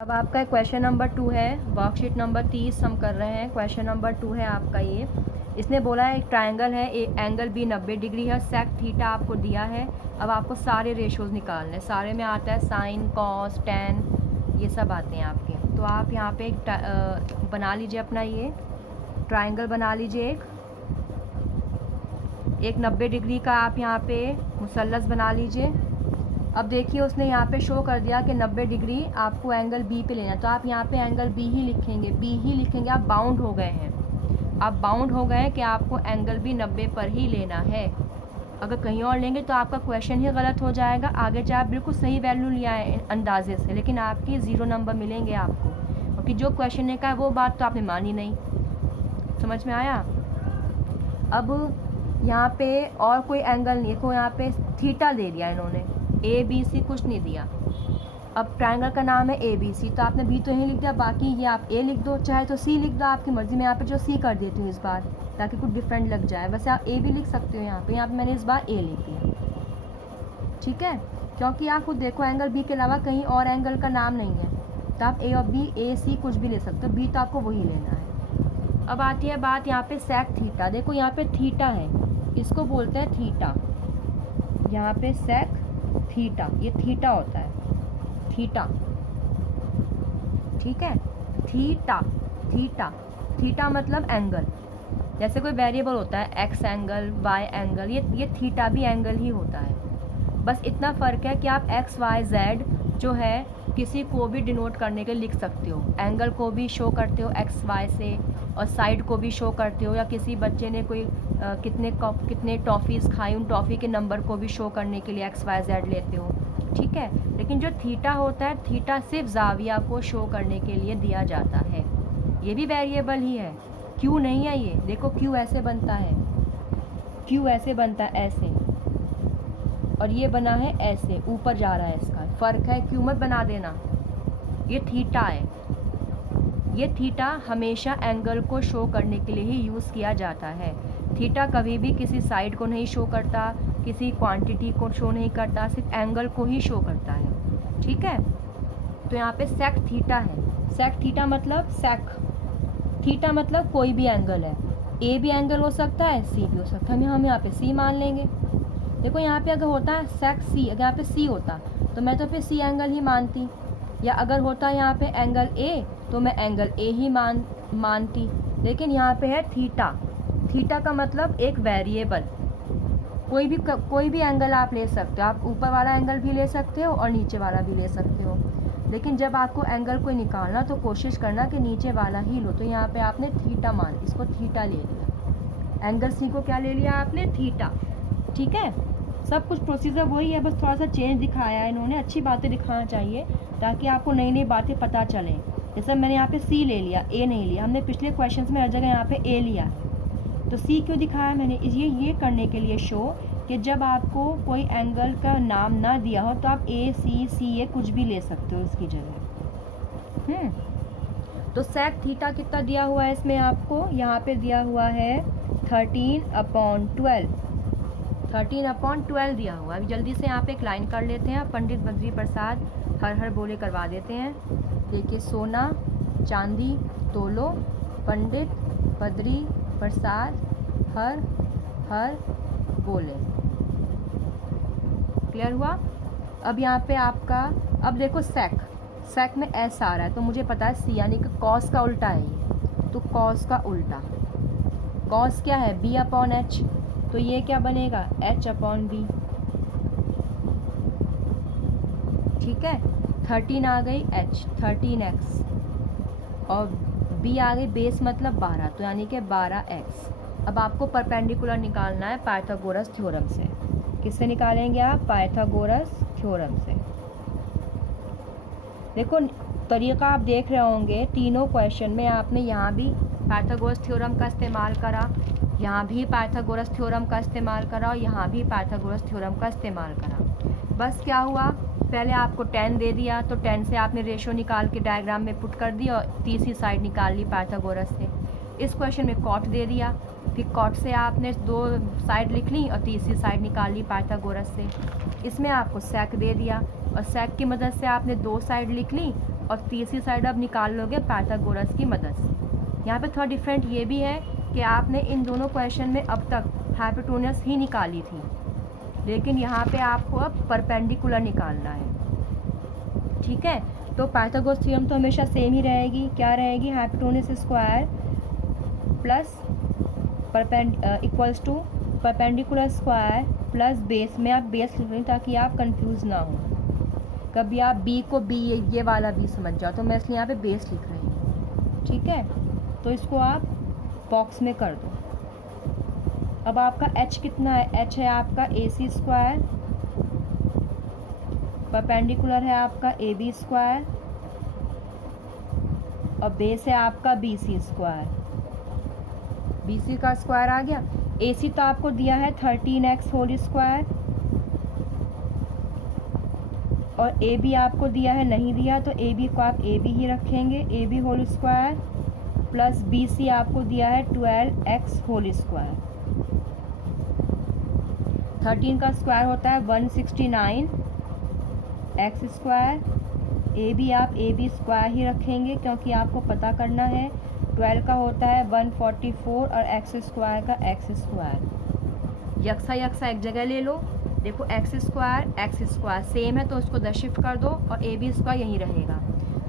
अब आपका question number 2 है, वर्कशीट नंबर 30 हम कर रहे हैं। क्वेश्चन नंबर 2 है आपका ये। इसने बोला है एक ट्रायंगल है, एंगल बी 90 डिग्री है, सेक थीटा आपको दिया है। अब आपको सारे रेशोज़ निकालने, सारे में आता है साइन, कॉस, टेन, ये सब आते हैं आपके। तो आप यहाँ पे बना लीजिए अपना ये ट्रायंगल बना लीजिए। एक 90 डिग्री का आप यहाँ पे मुसल्लस बना लीजिए। अब देखिए उसने यहाँ पे शो कर दिया कि 90 डिग्री आपको एंगल बी पे लेना है, तो आप यहाँ पे एंगल बी ही लिखेंगे। आप बाउंड हो गए हैं, कि आपको एंगल बी 90 पर ही लेना है। अगर कहीं और लेंगे तो आपका क्वेश्चन ही गलत हो जाएगा। आगे चाहे आप बिल्कुल सही वैल्यू लिया है अंदाजे से, लेकिन आपकी 0 नंबर मिलेंगे आपको, क्योंकि जो क्वेश्चन ने कहा वो बात तो आपने मानी नहीं। समझ में आया? अब यहाँ पे और कोई एंगल नहीं, देखो यहाँ पे थीटा दे दिया इन्होंने, ए बी सी कुछ नहीं दिया। अब ट्रायंगल का नाम है ए बी सी, तो आपने बी तो यहीं लिख दिया, बाकी ये आप ए लिख दो, चाहे तो सी लिख दो, आपकी मर्ज़ी। मैं यहाँ पे जो सी कर देती हूँ इस बार, ताकि कुछ डिफरेंट लग जाए। वैसे आप ए भी लिख सकते हो यहाँ पे मैंने इस बार ए लिख दिया, ठीक है, क्योंकि आप खुद देखो एंगल बी के अलावा कहीं और एंगल का नाम नहीं है, तो आप ए और बी, ए सी कुछ भी ले सकते हो, बी तो आपको वही लेना है। अब आती है बात यहाँ पे सेक थीटा। देखो यहाँ पे थीटा है, इसको बोलते हैं थीटा। यहाँ पे सेक थीटा, ये थीटा होता है, थीटा, ठीक है। थीटा मतलब एंगल। जैसे कोई वेरिएबल होता है एक्स एंगल, वाई एंगल, ये थीटा भी एंगल ही होता है। बस इतना फ़र्क है कि आप एक्स वाई जेड जो है किसी को भी डिनोट करने के लिख सकते हो। एंगल को भी शो करते हो एक्स वाई से, और साइड को भी शो करते हो, या किसी बच्चे ने कोई कितने टॉफ़ीज़ खाई, उन टॉफ़ी के नंबर को भी शो करने के लिए एक्स वाई जेड लेते हो, ठीक है। लेकिन जो थीटा होता है, थीटा सिर्फ जाविया को शो करने के लिए दिया जाता है। ये भी वेरिएबल ही है, क्यू नहीं है ये। देखो क्यू ऐसे बनता है, ऐसे, और ये बना है ऐसे, ऊपर जा रहा है, इसका फ़र्क है, क्यू मत बना देना। ये थीटा है, ये थीटा हमेशा एंगल को शो करने के लिए ही यूज़ किया जाता है। थीटा कभी भी किसी साइड को नहीं शो करता, किसी क्वांटिटी को शो नहीं करता, सिर्फ एंगल को ही शो करता है, ठीक है। तो यहाँ पे सेक थीटा है। सेक थीटा मतलब कोई भी एंगल है, ए भी एंगल हो सकता है, सी भी हो सकता है। हम यहाँ पे सी मान लेंगे। देखो यहाँ पे अगर होता है सेक सी, अगर यहाँ पे सी होता तो मैं तो फिर सी एंगल ही मानती, या अगर होता यहाँ पे एंगल ए तो मैं एंगल ए ही मानती। लेकिन यहाँ पे है थीटा का मतलब एक वेरिएबल। कोई भी एंगल आप ले सकते हो, आप ऊपर वाला एंगल भी ले सकते हो और नीचे वाला भी ले सकते हो। लेकिन जब आपको एंगल को निकालना तो कोशिश करना कि नीचे वाला ही लो। तो यहाँ पे आपने थीटा इसको थीटा ले लिया, एंगल सी को क्या ले लिया आपने, थीटा, ठीक है। सब कुछ प्रोसीजर वही है, बस थोड़ा सा चेंज दिखाया है इन्होंने। अच्छी बातें दिखाना चाहिए ताकि आपको नई नई बातें पता चलें। जैसे मैंने यहाँ पे सी ले लिया, ए नहीं लिया। हमने पिछले क्वेश्चंस में हर जगह यहाँ पे ए लिया है, तो सी क्यों दिखाया मैंने, ये करने के लिए शो कि जब आपको कोई एंगल का नाम ना दिया हो तो आप ए सी ए कुछ भी ले सकते हो इसकी जगह। तो सेक थीटा कितना दिया हुआ है इसमें आपको, यहाँ पे दिया हुआ है 13/12 दिया हुआ है। अभी जल्दी से यहाँ पे एक लाइन कर लेते हैं। पंडित बद्री प्रसाद हर बोले करवा देते हैं। देखिए, सोना चांदी तोलो, पंडित बद्री प्रसाद हर बोले। क्लियर हुआ? अब यहाँ पे आपका, अब देखो सेक में एस आ रहा है, तो मुझे पता है सी यानी कि कॉस का उल्टा है ये, तो कॉस का उल्टा, कॉस क्या है, b/h, तो ये क्या बनेगा, h/b, ठीक है। 13 आ गई h, 13x, और b आ गई बेस मतलब 12, तो यानी कि 12x। अब आपको परपेंडिकुलर निकालना है पाइथागोरस थ्योरम से। किससे निकालेंगे आप, पाइथागोरस थ्योरम से। देखो तरीका आप देख रहे होंगे, तीनों क्वेश्चन में आपने यहाँ भी पाइथागोरस थ्योरम का इस्तेमाल करा, यहाँ भी पाइथागोरस थ्योरम का इस्तेमाल करा, और यहाँ भी पाइथागोरस थ्योरम का इस्तेमाल करा। बस क्या हुआ, पहले आपको 10 दे दिया, तो 10 से आपने रेशो निकाल के डायग्राम में पुट कर दिया, और तीसरी साइड निकाल ली पाइथागोरस से। इस क्वेश्चन में कॉट दे दिया, फिर कॉट से आपने 2 साइड लिख ली और तीसरी साइड निकाल ली पाइथागोरस से। इसमें आपको सेक दे दिया, और सेक की मदद से आपने 2 साइड लिख ली और तीसरी साइड अब निकाल लोगे पाइथागोरस की मदद से। यहाँ पे थोड़ा डिफरेंट ये भी है कि आपने इन दोनों क्वेश्चन में अब तक हाइपोटेन्यूज ही निकाली थी, लेकिन यहाँ पे आपको अब परपेंडिकुलर निकालना है। ठीक है, तो पाइथागोरस थ्योरम तो हमेशा सेम ही रहेगी। क्या रहेगी? Hypotenuse square plus equals to perpendicular square plus base में आप बेस लिख रही ताकि आप कंफ्यूज ना हो। कभी आप बी को बी ये वाला बी समझ जाओ, तो मैं इसलिए यहाँ पे बेस लिख रही हूँ। ठीक है, तो इसको आप बॉक्स में कर दो। अब आपका एच कितना है? एच है आपका ए सी स्क्वायर, परपेंडिकुलर है आपका ए बी स्क्वायर और बेस है आपका B C square. B C का स्क्वायर आ गया। ए सी तो आपको दिया है 13x होल स्क्वायर और ए बी आपको दिया है, नहीं दिया तो ए बी को आप ए बी ही रखेंगे, A B whole square plus B C आपको दिया है 12x होल स्क्वायर। 13 का स्क्वायर होता है 169 एक्स स्क्वायर। ए बी आप ए बी स्क्वायर ही रखेंगे क्योंकि आपको पता करना है। 12 का होता है 144 और एक्स स्क्वायर का एक्स स्क्वायर। यक्सा यक्सा एक जगह ले लो। देखो एक्स स्क्वायर सेम है तो उसको 10 शिफ्ट कर दो और ए बी स्क्वायर यहीं रहेगा।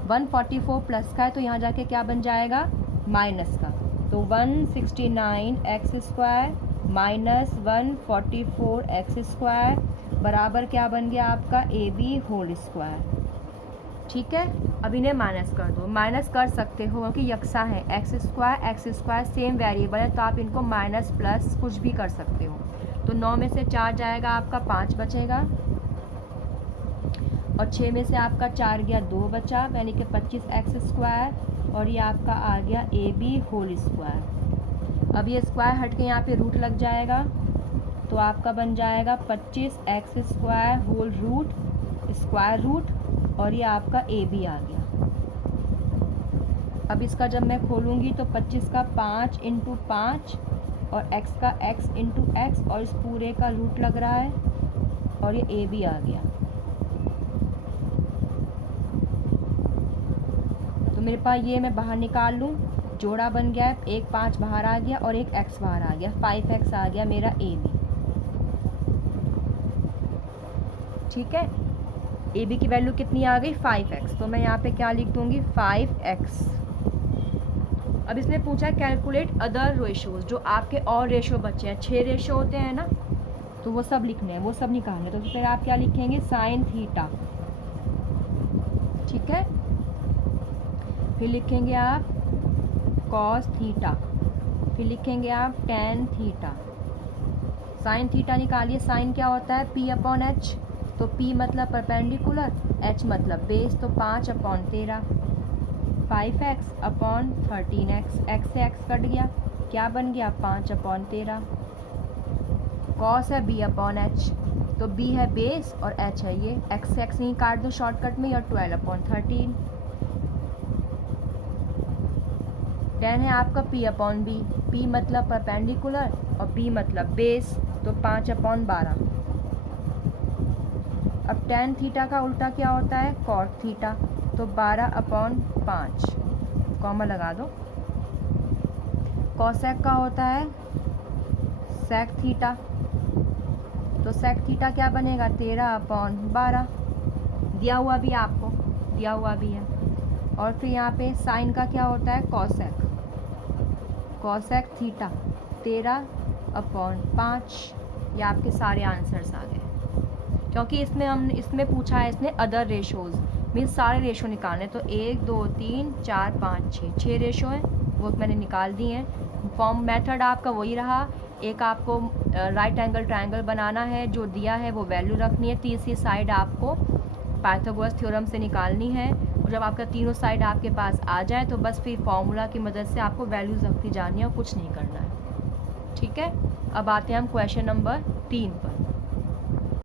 144 प्लस का है तो यहाँ जाके क्या बन जाएगा? माइनस का। तो 169 X square minus 144 X square बराबर क्या बन गया आपका? A B whole square. ठीक है, अब इन्हें माइनस कर दो। माइनस कर सकते हो क्योंकि यक्सा है, एक्स स्क्वायर सेम वेरिएबल है तो आप इनको माइनस प्लस कुछ भी कर सकते हो। तो 9 में से 4 जाएगा आपका 5 बचेगा और 6 में से आपका 4 गया 2 बचा, यानी कि 25 एक्स स्क्वायर और ये आपका आ गया ए बी होल स्क्वायर। अब ये स्क्वायर हट के यहाँ पे रूट लग जाएगा तो आपका बन जाएगा 25 X square whole root square root और ये आपका ए बी आ गया। अब इसका जब मैं खोलूँगी तो 25 का 5 इंटू 5 और x का x इंटू एक्स और इस पूरे का रूट लग रहा है और ये ए बी आ गया। तो मेरे पास ये मैं बाहर निकाल लूँ, जोड़ा बन गया है, एक 5 बाहर आ गया और एक x बाहर आ गया, 5x आ गया मेरा ए बी। ठीक है, ए बी की वैल्यू कितनी आ गई? 5x। तो मैं यहाँ पे क्या लिख दूँगी? 5x। अब इसने पूछा कैलकुलेट अदर रेशियोज, जो आपके और रेशियो बचे हैं। 6 रेशियो होते हैं ना, तो वो सब लिखने हैं, वो सब निकालने। तो फिर आप क्या लिखेंगे? Sine theta. ठीक है, फिर लिखेंगे आप कॉस थीटा, फिर लिखेंगे आप टेन थीटा। साइन थीटा निकालिए। साइन क्या होता है? p upon H. तो p मतलब परपेंडिकुलर, h मतलब बेस, तो 5/13। 5x अपॉन 13x, x से x कट गया, क्या बन गया? 5/13। कॉस है b अपॉन एच, तो b है बेस और h है ये, x से x नहीं काट दो शॉर्टकट में, और 12/13। टेन है आपका p अपॉन b, p मतलब परपेंडिकुलर और b मतलब बेस, तो 5/12। अब टेन थीटा का उल्टा क्या होता है? कॉट थीटा, तो 12/5, कॉमा लगा दो। कॉसेक का होता है सेक थीटा, तो सेक थीटा क्या बनेगा? 13/12। दिया हुआ भी आपको, दिया हुआ भी है। और फिर यहाँ पे साइन का क्या होता है? Cosec, cosec theta 13/5। ये आपके सारे आंसर्स आ गए, क्योंकि इसमें पूछा है इसने अदर रेशोज़, मीन्स सारे रेशो निकालने। तो 1 2 3 4 5 6 रेशो हैं, वो मैंने निकाल दिए हैं। फॉर्म मेथड आपका वही रहा। एक आपको राइट एंगल ट्रायंगल बनाना है, जो दिया है वो वैल्यू रखनी है। तीसरी साइड आपको पाइथागोरस थ्योरम से निकालनी है, और जब आपका तीनों साइड आपके पास आ जाए तो बस फिर फॉर्मूला की मदद से आपको वैल्यूज़ रखती जानी है और कुछ नहीं करना है। ठीक है, अब आते हैं हम क्वेश्चन नंबर 3 पर।